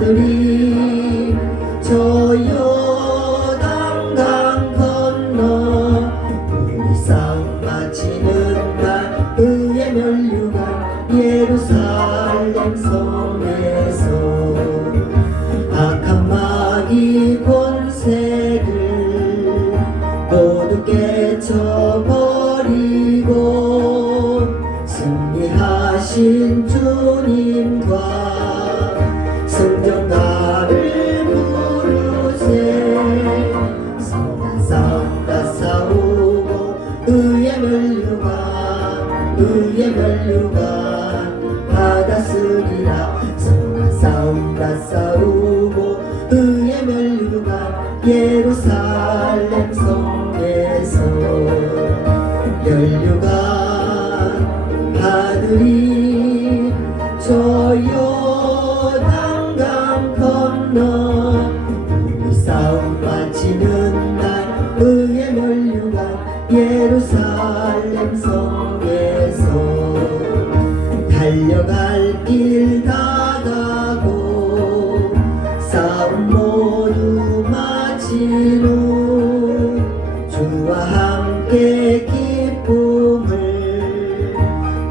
아들이 저 요단강 건너 우리 싸움 마치는 날 그의 면류가 예루살렘 성에서 악한 마귀 권세를 모두 깨쳐버리고 승리하신 주님과 성전가를 부르세. 선한 싸움과 싸우고 의의 면류가 받았으리라. 선한 싸움과 싸우고 의의 면류가 예루살렘 성에서 면류가 받으리. 저 요단강 건너 우리 싸움 마치는 날 의의 면류가 예루살렘 성에서 달려갈 길 다 가고 싸움 모두 마친 후 주와 함께 기쁨을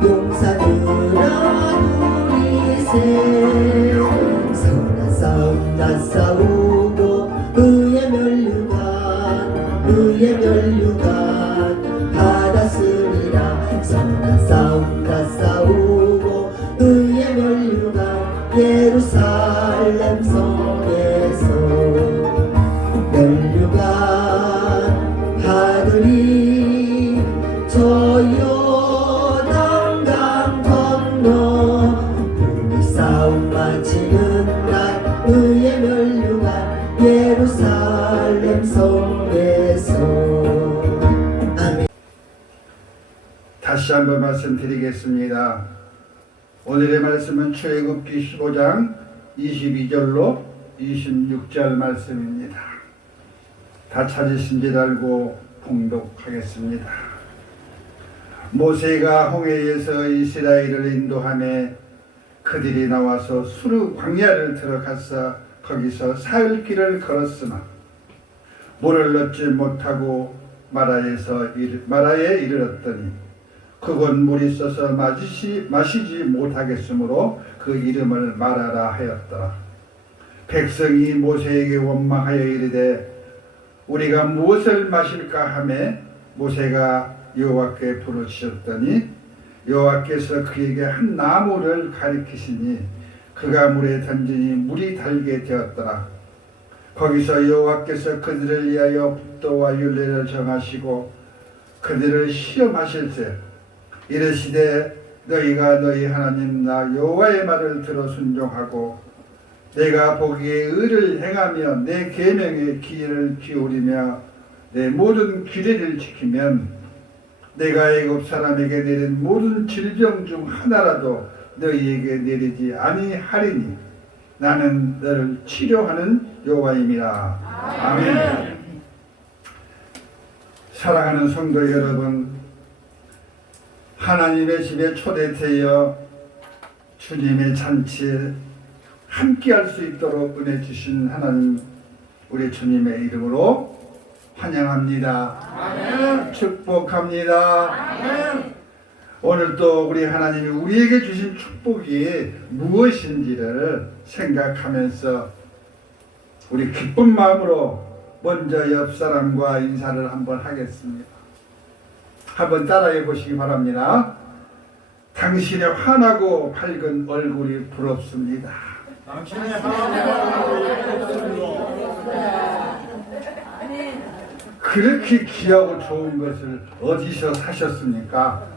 용사들아 누리세. 선한 싸움 다 싸우고 의의 면류가 받았으리라. 선한 싸움 다 싸우고 의의 면류가 예루살렘 성에서 면류가 받으리. 저 요단강 건너 우리 싸움 마치는 날 의의 면류가 예루살렘 성에서. 아멘. 다시 한번 말씀드리겠습니다. 오늘의 말씀은 출애굽기 15장 22절로 26절 말씀입니다. 다 찾으신 줄 알고 봉독하겠습니다. 모세가 홍해에서 이스라엘을 인도하며 그들이 나와서 수르 광야를 들어가서 거기서 사흘길을 걸었으나 물을 넣지 못하고 마라에 이르렀더니 그곳 물이 있어서 마시지 못하겠으므로 그 이름을 마라라 하였더라. 백성이 모세에게 원망하여 이르되 우리가 무엇을 마실까 하며 모세가 여호와께 부르짖었더니 여호와께서 그에게 한 나무를 가리키시니 그가 물에 던지니 물이 달게 되었더라. 거기서 여호와께서 그들을 위하여 북도와 율례를 정하시고 그들을 시험하실세 이르시되 너희가 너희 하나님 나 여호와의 말을 들어 순종하고 내가 보기에 의를 행하며 내 계명에 귀를 기울이며 내 모든 규례를 지키면 내가 애굽 사람에게 내린 모든 질병 중 하나라도 너희에게 내리지 아니하리니 나는 너를 치료하는 여호와임이라. 아멘. 사랑하는 성도 여러분, 하나님의 집에 초대되어 주님의 잔치에 함께할 수 있도록 은혜 주신 하나님 우리 주님의 이름으로 환영합니다. 아멘. 축복합니다. 아멘. 오늘도 우리 하나님이 우리에게 주신 축복이 무엇인지를 생각하면서 우리 기쁜 마음으로 먼저 옆 사람과 인사를 한번 하겠습니다. 한번 따라해 보시기 바랍니다. 당신의 환하고 밝은 얼굴이 부럽습니다. 당신의 환하고 그렇게 귀하고 좋은 것을 어디서 사셨습니까?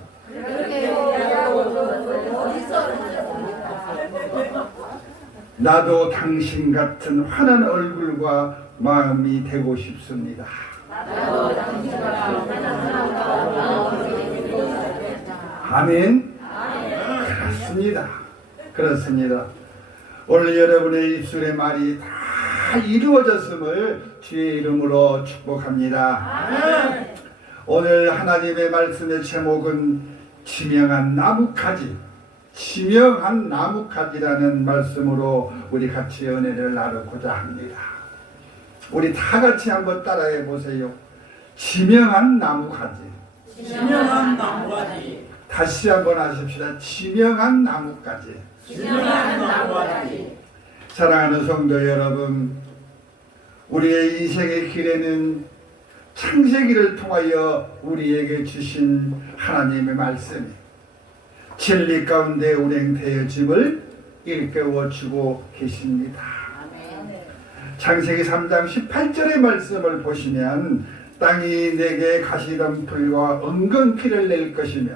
나도 당신 같은 환한 얼굴과 마음이 되고 싶습니다. 아멘. 그렇습니다. 오늘 여러분의 입술의 말이 다 이루어졌음을 주의 이름으로 축복합니다. 오늘 하나님의 말씀의 제목은 지명한 나뭇가지, 지명한 나뭇가지라는 말씀으로 우리 같이 은혜를 나누고자 합니다. 우리 다 같이 한번 따라해 보세요. 지명한 나뭇가지. 지명한 나무가지. 다시 한번 하십시다. 지명한 나뭇가지. 지명한 나무가지. 사랑하는 성도 여러분, 우리의 인생의 길에는 창세기를 통하여 우리에게 주신 하나님의 말씀이 진리 가운데 운행되어짐을 일깨워주고 계십니다. 창세기 3장 18절의 말씀을 보시면 땅이 내게 가시덤불과 은근피를 낼 것이며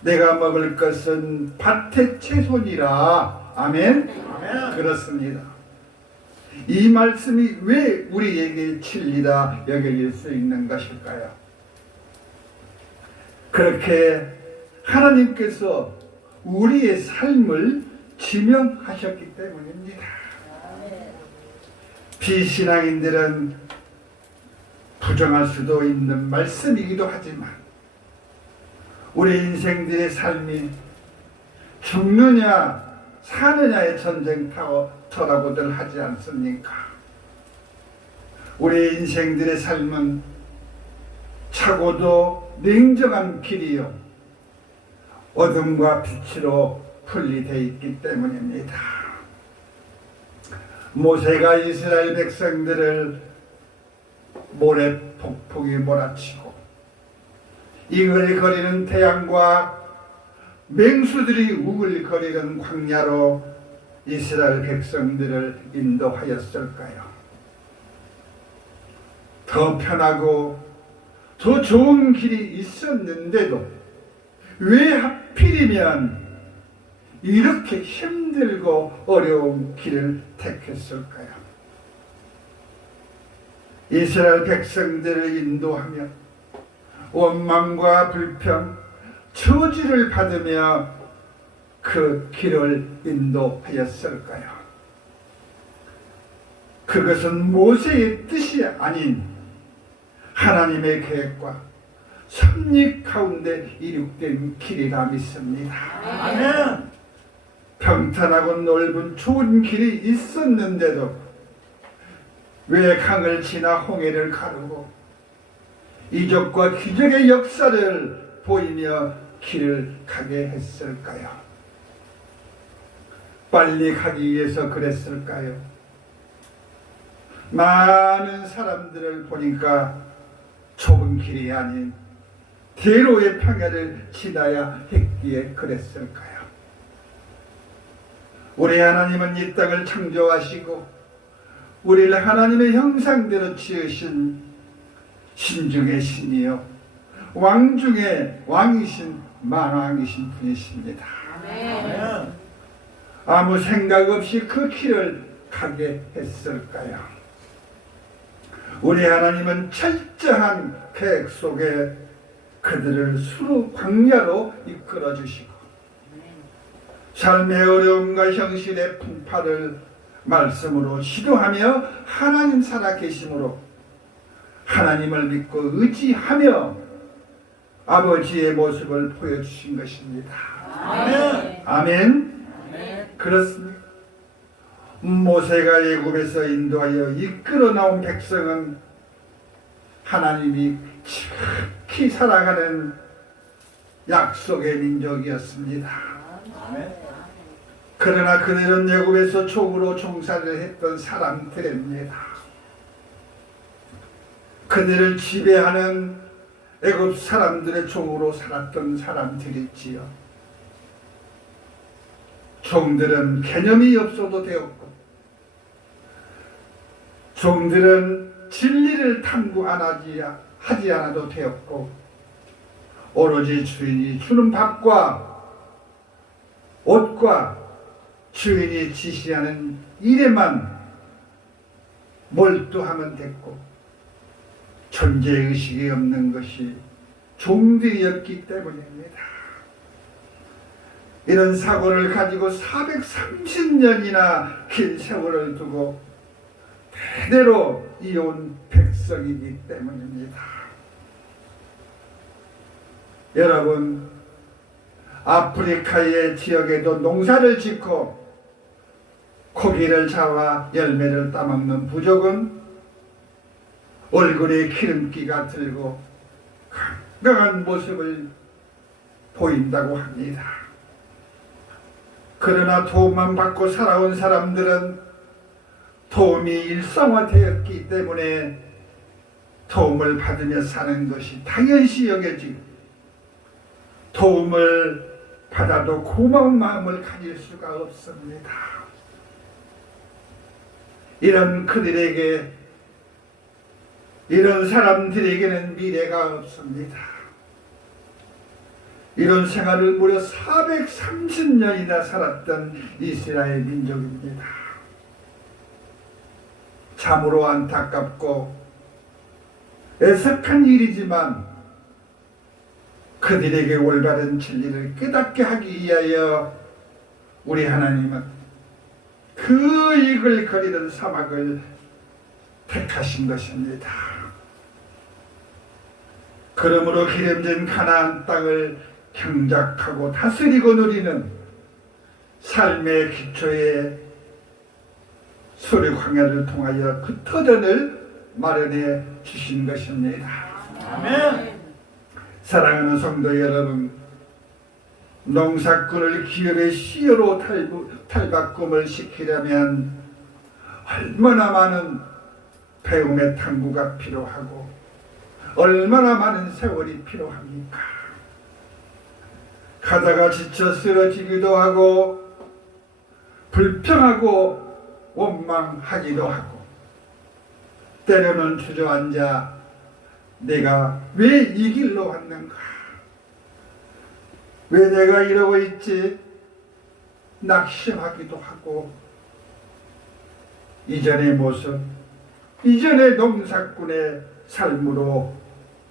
내가 먹을 것은 밭의 채소니라. 아멘. 아멘. 그렇습니다. 이 말씀이 왜 우리에게 진리라 여겨질 수 있는 것일까요? 그렇게 하나님께서 우리의 삶을 지명하셨기 때문입니다. 비신앙인들은 부정할 수도 있는 말씀이기도 하지만 우리 인생들의 삶이 죽느냐 사느냐의 전쟁터라고들 하지 않습니까? 우리 인생들의 삶은 차고도 냉정한 길이요 어둠과 빛으로 분리되어 있기 때문입니다. 모세가 이스라엘 백성들을 모래 폭풍이 몰아치고 이글거리는 태양과 맹수들이 우글거리는 광야로 이스라엘 백성들을 인도하였을까요? 더 편하고 더 좋은 길이 있었는데도 왜 하필이면 이렇게 힘들고 어려운 길을 택했을까요? 이스라엘 백성들을 인도하며 원망과 불평, 저주를 받으며 그 길을 인도하였을까요? 그것은 모세의 뜻이 아닌 하나님의 계획과 섭리 가운데 이룩된 길이라 믿습니다. 아멘. 평탄하고 넓은 좋은 길이 있었는데도 왜 강을 지나 홍해를 가르고 이적과 기적의 역사를 보이며 길을 가게 했을까요? 빨리 가기 위해서 그랬을까요? 많은 사람들을 보니까 좁은 길이 아닌 대로의 평야를 지나야 했기에 그랬을까요? 우리 하나님은 이 땅을 창조하시고 우리를 하나님의 형상대로 지으신 신중의 신이요 왕 중에 왕이신 만왕이신 분이십니다. 아멘. 아무 생각 없이 그 길을 가게 했을까요? 우리 하나님은 철저한 계획 속에 그들을 수로 광야로 이끌어 주시고 삶의 어려움과 현실의 풍파를 말씀으로 시도하며 하나님 살아 계심으로 하나님을 믿고 의지하며 아버지의 모습을 보여주신 것입니다. 아멘. 아멘. 아멘. 그렇습니다. 모세가 애굽에서 인도하여 이끌어 나온 백성은 하나님이 지극히 사랑하는 약속의 민족이었습니다. 아멘. 그러나 그들은 애굽에서 족으로 종사를 했던 사람들입니다. 그들을 지배하는 애굽 사람들의 종으로 살았던 사람들이지요. 종들은 개념이 없어도 되었고 종들은 진리를 탐구 하지 않아도 되었고 오로지 주인이 주는 밥과 옷과 주인이 지시하는 일에만 몰두하면 됐고 존재의식이 없는 것이 종들이었기 때문입니다. 이런 사고를 가지고 430년이나 긴 세월을 두고 대대로 이어온 백성이기 때문입니다. 여러분, 아프리카의 지역에도 농사를 짓고 고기를 잡아 열매를 따먹는 부족은 얼굴에 기름기가 들고 건강한 모습을 보인다고 합니다. 그러나 도움만 받고 살아온 사람들은 도움이 일상화되었기 때문에 도움을 받으며 사는 것이 당연시 여겨지고 도움을 받아도 고마운 마음을 가질 수가 없습니다. 이런 그들에게, 이런 사람들에게는 미래가 없습니다. 이런 생활을 무려 430년이나 살았던 이스라엘 민족입니다. 참으로 안타깝고 애석한 일이지만 그들에게 올바른 진리를 깨닫게 하기 위하여 우리 하나님은 그 이글거리는 사막을 택하신 것입니다. 그러므로 기름진 가나안 땅을 경작하고 다스리고 누리는 삶의 기초에 수르 광야를 통하여 그 터전을 마련해 주신 것입니다. 아멘. 사랑하는 성도 여러분, 농사꾼을 기업의 CEO로 탈바꿈을 시키려면 얼마나 많은 배움의 탐구가 필요하고 얼마나 많은 세월이 필요합니까? 가다가 지쳐 쓰러지기도 하고 불평하고 원망하기도 하고 때로는 주저앉아 내가 왜 이 길로 왔는가? 왜 내가 이러고 있지? 낙심하기도 하고 이전의 모습, 이전의 농사꾼의 삶으로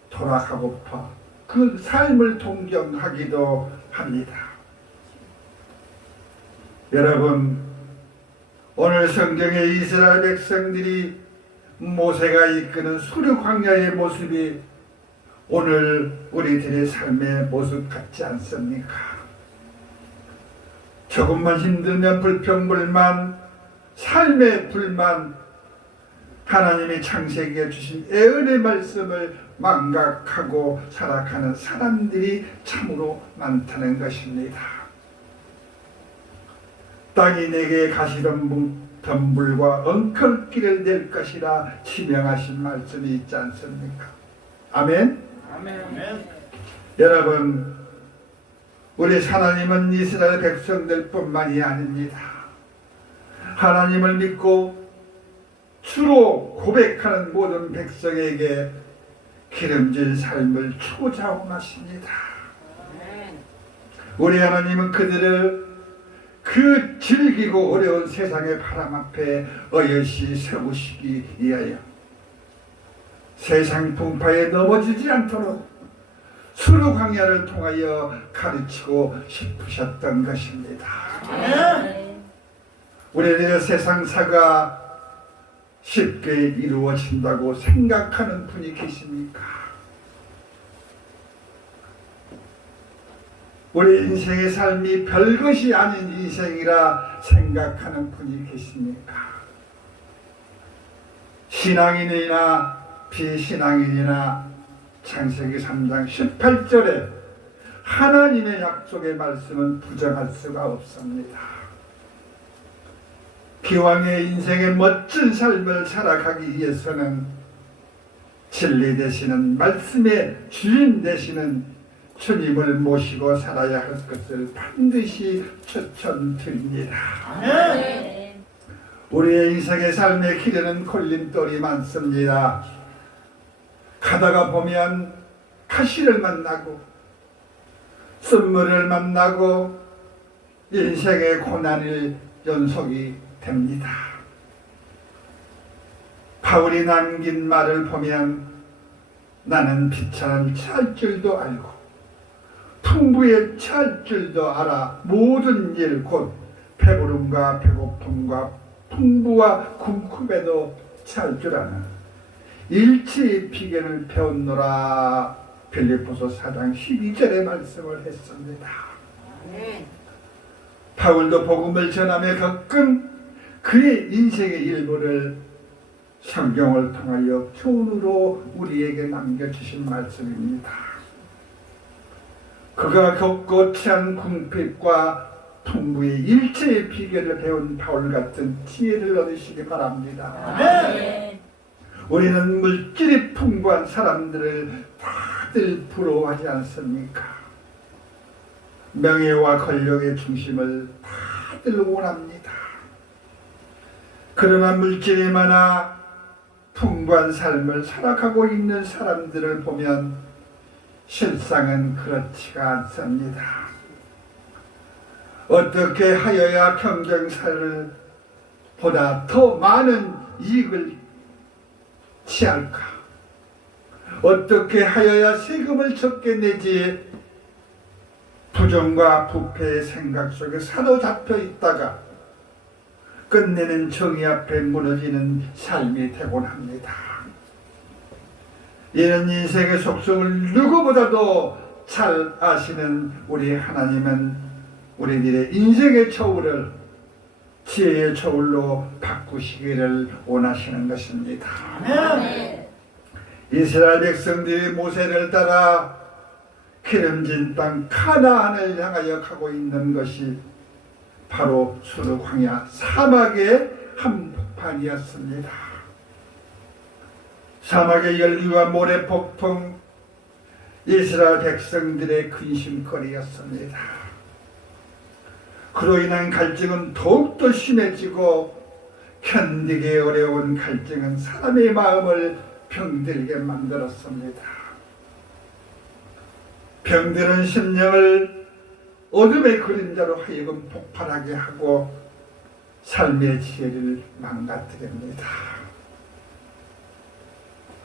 돌아가고파 그 삶을 동경하기도 합니다. 여러분, 오늘 성경에 이스라엘 백성들이 모세가 이끄는 수르 광야의 모습이 오늘 우리들의 삶의 모습 같지 않습니까? 조금만 힘들면 불평불만, 삶의 불만, 하나님이 창세기에 주신 애언의 말씀을 망각하고 살아가는 사람들이 참으로 많다는 것입니다. 땅이 내게 가시덤불과 엉클길을 낼 것이라 지명하신 말씀이 있지 않습니까? 아멘? 아멘. 여러분, 우리 하나님은 이스라엘 백성들뿐만이 아닙니다. 하나님을 믿고 주로 고백하는 모든 백성에게 기름진 삶을 초자원하십니다. 우리 하나님은 그들을 그 질기고 어려운 세상의 바람 앞에 어여시 세우시기 위하여 세상 풍파에 넘어지지 않도록 수르 광야를 통하여 가르치고 싶으셨던 것입니다. 우리들의 세상사가 쉽게 이루어진다고 생각하는 분이 계십니까? 우리 인생의 삶이 별것이 아닌 인생이라 생각하는 분이 계십니까? 신앙인이나 비신앙인이나 창세기 3장 18절에 하나님의 약속의 말씀은 부정할 수가 없습니다. 기왕의 인생의 멋진 삶을 살아가기 위해서는 진리 되시는 말씀의 주인 되시는 주님을 모시고 살아야 할 것을 반드시 추천드립니다. 아멘. 우리의 인생의 삶의 길에는 걸림돌이 많습니다. 가다가 보면 가시를 만나고 쓴물을 만나고 인생의 고난의 연속이 됩니다. 바울이 남긴 말을 보면 나는 비천을 취할 줄도 알고 풍부에 취할 줄도 알아 모든 일 곧 배부름과 배고픔과 풍부와 궁핍에도 취할 줄 아는 일체의 비결을 배웠노라. 빌립보서 4장 12절의 말씀을 했습니다. 바울도 복음을 전하며 겪은 그의 인생의 일부를 성경을 통하여 교훈으로 우리에게 남겨주신 말씀입니다. 그가 겪고 취한 궁핍과 풍부의 일체의 비결을 배운 바울 같은 지혜를 얻으시기 바랍니다. 아멘. 우리는 물질이 풍부한 사람들을 다들 부러워하지 않습니까? 명예와 권력의 중심을 다들 원합니다. 그러나 물질이 많아 풍부한 삶을 살아가고 있는 사람들을 보면 실상은 그렇지가 않습니다. 어떻게 하여야 경쟁사를 보다 더 많은 이익을 취할까? 어떻게 하여야 세금을 적게 내지? 부정과 부패의 생각 속에 사로잡혀 있다가 끝내는 정의 앞에 무너지는 삶이 되곤 합니다. 이런 인생의 속성을 누구보다도 잘 아시는 우리 하나님은 우리들의 인생의 저울을 지혜의 저울로 바꾸시기를 원하시는 것입니다. 아멘. 이스라엘 백성들이 모세를 따라 기름진 땅 가나안을 향하여 가고 있는 것이 바로 수르 광야 사막의 한복판이었습니다. 사막의 열기와 모래 폭풍, 이스라엘 백성들의 근심거리였습니다. 그로 인한 갈증은 더욱더 심해지고 견디기 어려운 갈증은 사람의 마음을 병들게 만들었습니다. 병들은 심령을 어둠의 그림자로 하여금 폭발하게 하고 삶의 지혜를 망가뜨립니다.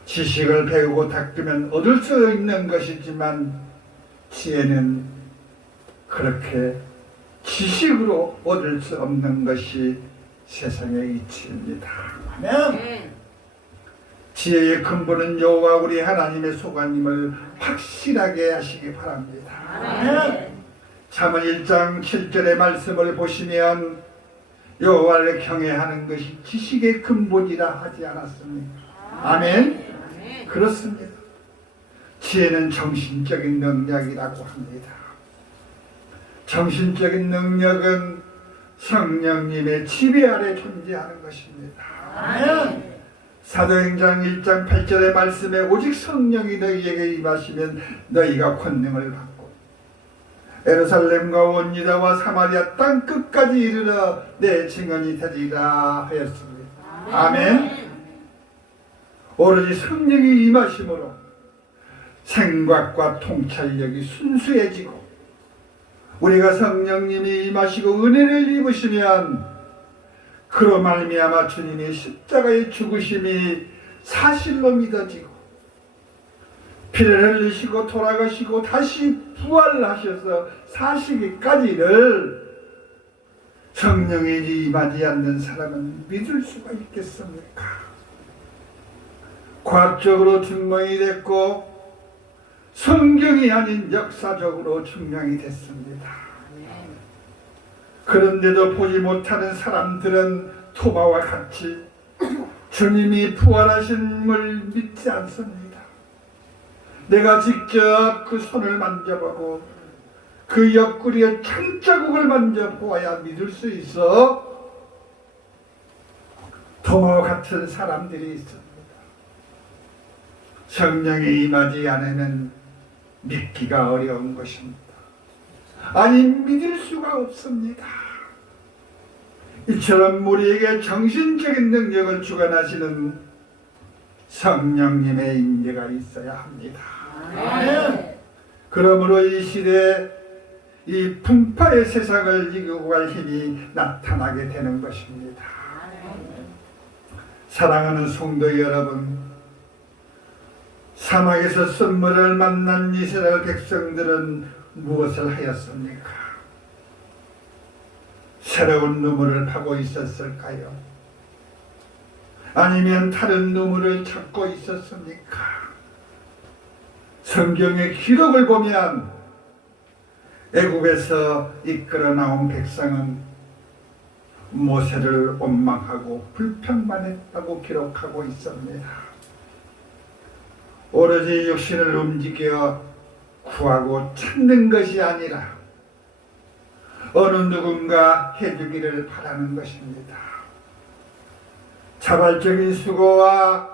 지식을 배우고 닦으면 얻을 수 있는 것이지만 지혜는 그렇게 지식으로 얻을 수 없는 것이 세상의 이치입니다. 아멘. 지혜의 근본은 여호와 우리 하나님의 소관임을 확실하게 하시기 바랍니다. 아멘. 잠언 1장 7절의 말씀을 보시면 여호와를 경외하는 것이 지식의 근본이라 하지 않았습니까? 아멘. 그렇습니다. 지혜는 정신적인 능력이라고 합니다. 정신적인 능력은 성령님의 지배 아래 존재하는 것입니다. 아멘. 사도행전 1장 8절의 말씀에 오직 성령이 너희에게 임하시면 너희가 권능을 받고 예루살렘과 온 유다와 사마리아 땅 끝까지 이르러 내 증언이 되리라 하였습니다. 아멘. 오로지 성령이 임하심으로 생각과 통찰력이 순수해지고 우리가 성령님이 임하시고 은혜를 입으시면 그로 말미암아 주님의 십자가의 죽으심이 사실로 믿어지고 피를 흘리시고 돌아가시고 다시 부활하셔서 사시기까지를 성령이 임하지 않는 사람은 믿을 수가 있겠습니까? 과학적으로 증명이 됐고 성경이 아닌 역사적으로 증명이 됐습니다. 그런데도 보지 못하는 사람들은 토마와 같이 주님이 부활하심을 믿지 않습니다. 내가 직접 그 손을 만져보고 그 옆구리에 천자국을 만져보아야 믿을 수 있어. 토마와 같은 사람들이 있습니다. 성령이 임하지 않으면 믿기가 어려운 것입니다. 아니 믿을 수가 없습니다. 이처럼 우리에게 정신적인 능력을 주관하시는 성령님의 인재가 있어야 합니다. 아멘. 그러므로 이 시대에 이 풍파의 세상을 이기고 갈 힘이 나타나게 되는 것입니다. 사랑하는 성도 여러분, 사막에서 썸물을 만난 이스라엘 백성들은 무엇을 하였습니까? 새로운 눈물을 파고 있었을까요? 아니면 다른 눈물을 찾고 있었습니까? 성경의 기록을 보면 애굽에서 이끌어 나온 백성은 모세를 원망하고 불평만 했다고 기록하고 있습니다. 오로지 육신을 움직여 구하고 찾는 것이 아니라 어느 누군가 해주기를 바라는 것입니다. 자발적인 수고와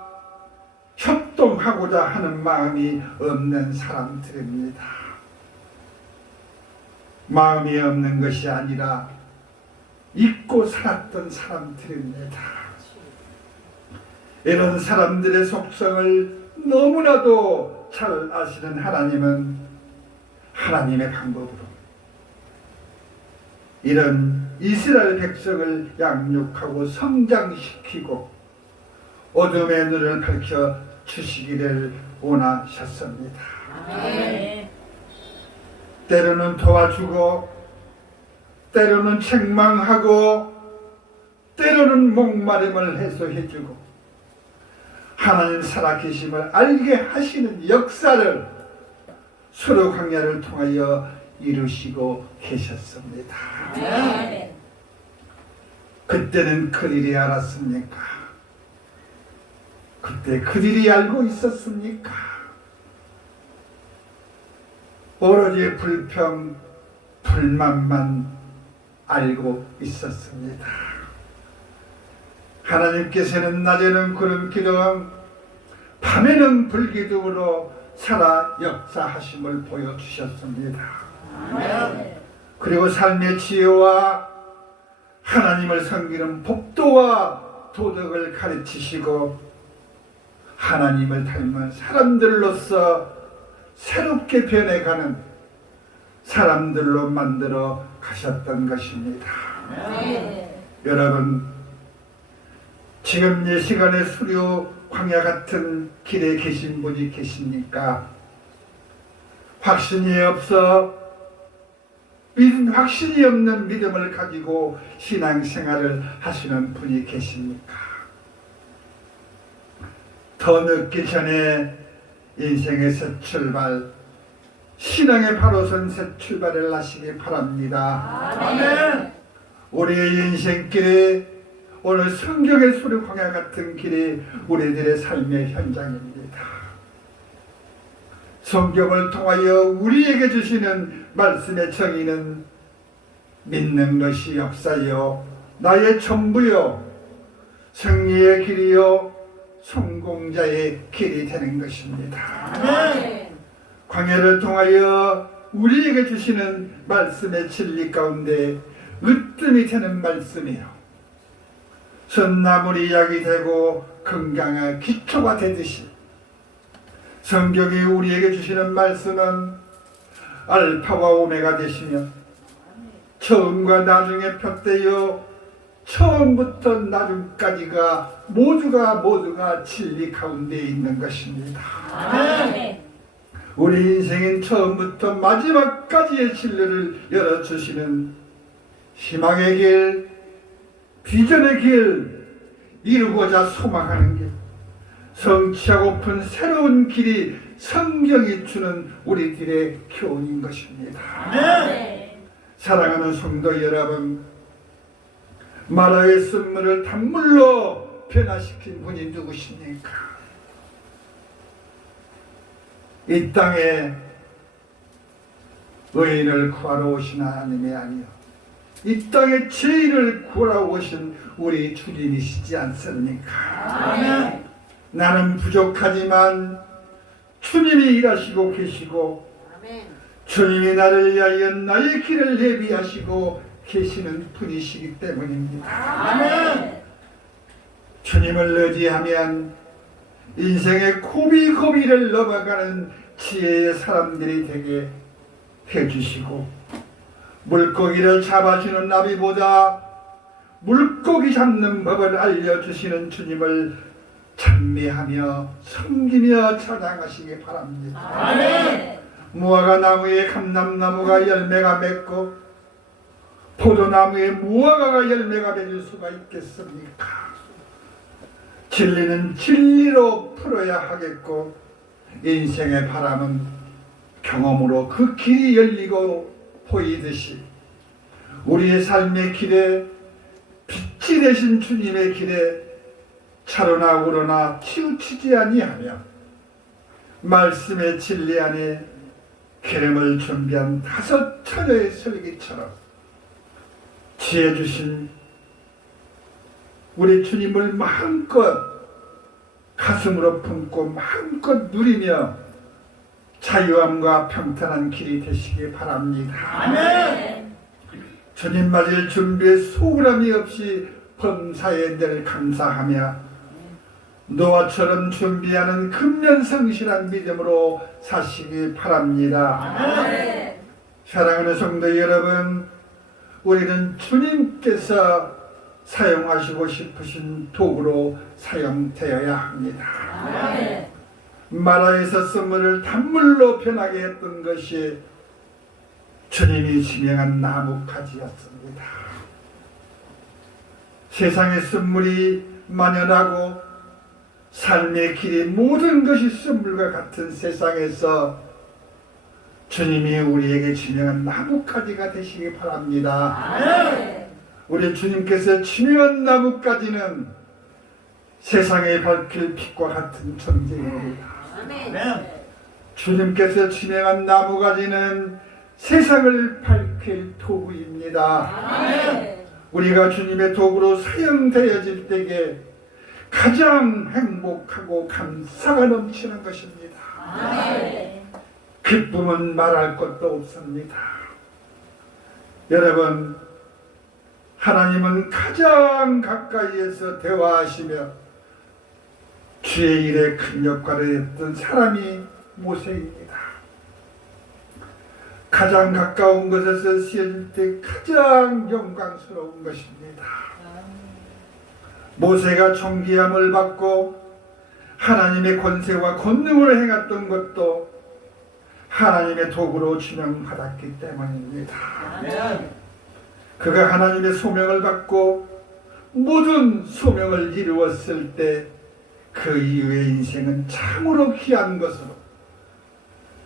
협동하고자 하는 마음이 없는 사람들입니다. 마음이 없는 것이 아니라 잊고 살았던 사람들입니다. 이런 사람들의 속성을 너무나도 잘 아시는 하나님은 하나님의 방법으로 이런 이스라엘 백성을 양육하고 성장시키고 어둠의 눈을 밝혀 주시기를 원하셨습니다. 아멘. 때로는 도와주고 때로는 책망하고 때로는 목마름을 해소해주고 하나님 살아계심을 알게 하시는 역사를 수르 광야를 통하여 이루시고 계셨습니다. 아멘. 그때는 그들이 알았습니까? 그때 그들이 알고 있었습니까? 오로지 불평, 불만만 알고 있었습니다. 하나님께서는 낮에는 구름 기둥, 밤에는 불기둥으로 살아 역사하심을 보여주셨습니다. 아멘. 그리고 삶의 지혜와 하나님을 섬기는 법도와 도덕을 가르치시고 하나님을 닮은 사람들로서 새롭게 변해가는 사람들로 만들어 가셨던 것입니다. 아멘. 여러분, 지금 이 시간에 수료 광야 같은 길에 계신 분이 계십니까? 확신이 없어 확신이 없는 믿음을 가지고 신앙생활을 하시는 분이 계십니까? 더 늦기 전에 인생의 새 출발, 신앙의 바로선 새 출발을 하시기 바랍니다. 아멘. 우리의 인생길이 오늘 성경의 수리 광야 같은 길이 우리들의 삶의 현장입니다. 성경을 통하여 우리에게 주시는 말씀의 정의는 믿는 것이 역사요, 나의 전부요, 승리의 길이요, 성공자의 길이 되는 것입니다. 아멘. 광야를 통하여 우리에게 주시는 말씀의 진리 가운데 으뜸이 되는 말씀이요, 선나물이 약이 되고 건강한 기초가 되듯이 성경이 우리에게 주시는 말씀은 알파와 오메가 되시며 처음과 나중의 표대요, 처음부터 나중까지가 모두가 진리 가운데 있는 것입니다. 아멘. 우리 인생은 처음부터 마지막까지의 진리를 열어주시는 희망의 길, 비전의 길, 이루고자 소망하는 길, 성취하고픈 새로운 길이 성경이 주는 우리들의 교훈인 것입니다. 아멘. 사랑하는 성도 여러분, 마라의 쓴물을 단물로 변화시킨 분이 누구십니까? 이 땅에 의인을 구하러 오신 하나님이 아니요, 이 땅에 죄인을 구하러 오신 우리 주님이시지 않습니까? 아멘. 나는 부족하지만 주님이 일하시고 계시고 아멘. 주님이 나를 위하여 나의 길을 예비하시고 계시는 분이시기 때문입니다. 아멘. 주님을 의지하면 인생의 고비고비를 넘어가는 지혜의 사람들이 되게 해주시고, 물고기를 잡아주는 나비보다 물고기 잡는 법을 알려주시는 주님을 찬미하며 섬기며 찬양하시기 바랍니다. 아멘. 무화과 나무에 감람나무가 열매가 맺고 포도나무에 무화과가 열매가 맺을 수가 있겠습니까? 진리는 진리로 풀어야 하겠고, 인생의 바람은 경험으로 그 길이 열리고 보이듯이 우리의 삶의 길에 빛이 되신 주님의 길에 차로나 우로나 치우치지 아니하며 말씀의 진리 안에 기름을 준비한 5 처녀의 설기처럼 지혜 주신 우리 주님을 마음껏 가슴으로 품고 마음껏 누리며 자유함과 평탄한 길이 되시기 바랍니다. 아멘. 주님 맞을 준비에 소홀함이 없이 범사에 늘 감사하며 노아처럼 준비하는 근면성실한 믿음으로 사시기 바랍니다. 아멘. 사랑하는 성도 여러분, 우리는 주님께서 사용하시고 싶으신 도구로 사용되어야 합니다. 아멘. 마라에서 썸물을 단물로 변하게 했던 것이 주님이 지명한 나뭇가지였습니다. 세상의 썸물이 만연하고 삶의 길이 모든 것이 썸물과 같은 세상에서 주님이 우리에게 지명한 나뭇가지가 되시기 바랍니다. 아멘. 우리 주님께서 지명한 나뭇가지는 세상에 밝힐 빛과 같은 존재입니다. 아멘. 주님께서 지명한 나무가지는 세상을 밝힐 도구입니다. 아멘. 우리가 주님의 도구로 사용되어질 때에 가장 행복하고 감사가 넘치는 것입니다. 아멘. 기쁨은 말할 것도 없습니다. 여러분, 하나님은 가장 가까이에서 대화하시며 주의 일에 큰 역할을 했던 사람이 모세입니다. 가장 가까운 것에서 씌어질 때 가장 영광스러운 것입니다. 모세가 존귀함을 받고 하나님의 권세와 권능을 행했던 것도 하나님의 도구로 지명받았기 때문입니다. 아멘. 그가 하나님의 소명을 받고 모든 소명을 이루었을 때 그 이후의 인생은 참으로 귀한 것으로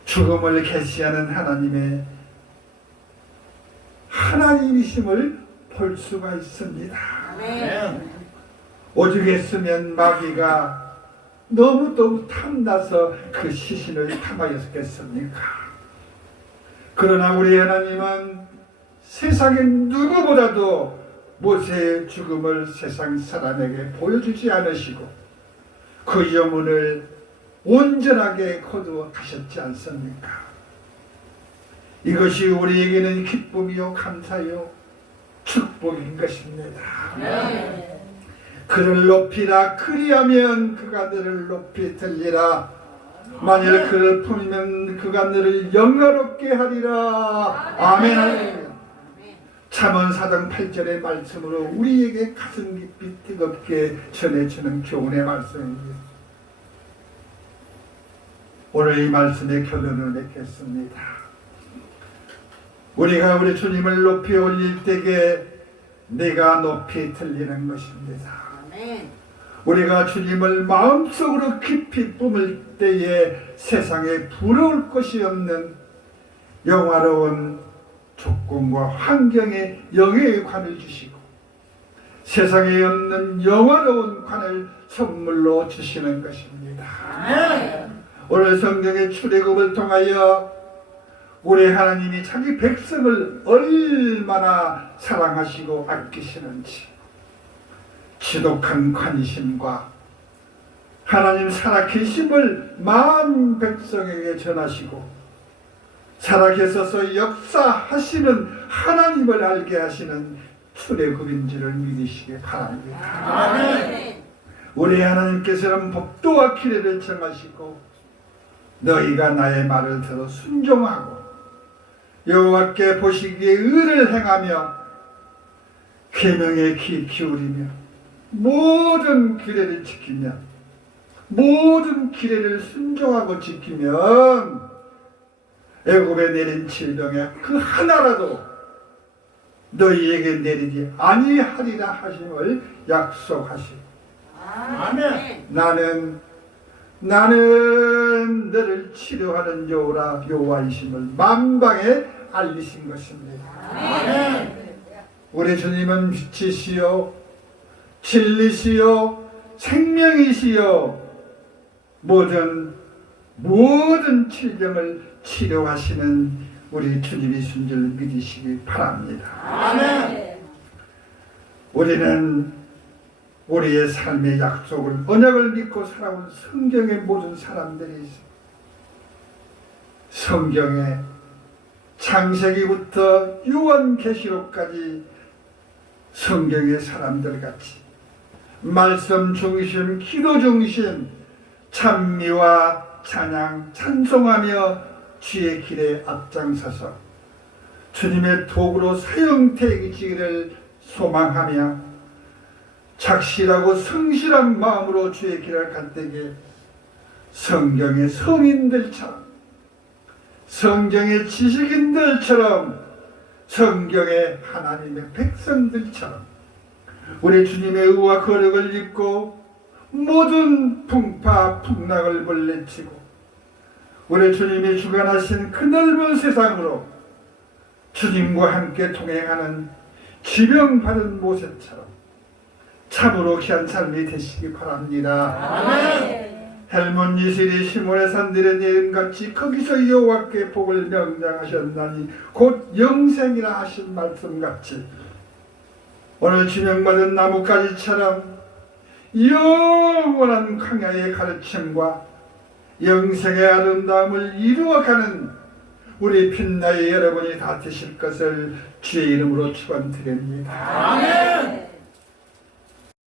죽음을 계시하는 하나님이심을 볼 수가 있습니다. 아멘. 오죽했으면 마귀가 너무도 탐나서 그 시신을 탐하였겠습니까? 그러나 우리 하나님은 세상의 누구보다도 모세의 죽음을 세상 사람에게 보여주지 않으시고 그 영혼을 온전하게 거두어 가셨지 않습니까? 이것이 우리에게는 기쁨이요 감사요 축복인 것입니다. 아멘. 그를 높이라, 그리하면 그가 너를 높이 들리라. 만일 그를 품으면 그가 너를 영화롭게 하리라. 아멘. 할렐루야. 잠언 4장 8절의 말씀으로 우리에게 가슴 깊이 뜨겁게 전해주는 교훈의 말씀입니다. 오늘 이 말씀의 결론을 맺겠습니다. 우리가 우리 주님을 높이 올릴 때에 내가 높이 들리는 것입니다. 아멘. 우리가 주님을 마음속으로 깊이 뿜을 때에 세상에 부러울 것이 없는 영화로운 조건과 환경에 영예의 관을 주시고 세상에 없는 영화로운 관을 선물로 주시는 것입니다. 아멘. 오늘 성경의 출애굽을 통하여 우리 하나님이 자기 백성을 얼마나 사랑하시고 아끼시는지 지독한 관심과 하나님 살아계심을 만 백성에게 전하시고 살아계셔서 역사하시는 하나님을 알게 하시는 출애굽인 줄을 믿으시기 바랍니다. 아멘. 우리 하나님께서는 법도와 규례를 정하시고 너희가 나의 말을 들어 순종하고 여호와께 보시기에 의를 행하며 계명에 귀 기울이며 모든 규례를 지키며 모든 규례를 순종하고 지키면 애굽에 내린 질병에 그 하나라도 너희에게 내리지 아니하리라 하심을 약속하시고 아멘. 나는 너를 치료하는 여호와이심을 만방에 알리신 것입니다. 아멘. 우리 주님은 빛이시요 진리시요 생명이시요 모든 질병을 치료하시는 우리 주님이신 줄 믿으시기 바랍니다. 아멘. 우리는 우리의 삶의 약속을 언약을 믿고 살아온 성경의 모든 사람들이 있습니다. 성경에 창세기부터 요한계시록까지 성경의 사람들 같이 말씀 중심, 기도 중심, 찬미와 찬양, 찬송하며 주의 길에 앞장서서 주님의 도구로 사용되기를 소망하며 착실하고 성실한 마음으로 주의 길을 갈 때에 성경의 성인들처럼, 성경의 지식인들처럼, 성경의 하나님의 백성들처럼 우리 주님의 의와 거룩을 입고 모든 풍파 풍락을 물리치고 우리 주님이 주관하신 그 넓은 세상으로 주님과 함께 동행하는 지명받은 모세처럼 참으로 귀한 삶이 되시기 바랍니다. 아멘. 헬몬 이슬이 시몬의 산들에 내림같이 거기서 여호와께 복을 명령하셨나니 곧 영생이라 하신 말씀같이 오늘 지명받은 나뭇가지처럼 영원한 광야의 가르침과 영생의 아름다움을 이루어가는 우리 빛나의 여러분이 다 되실 것을 주의 이름으로 축원드립니다. 아멘.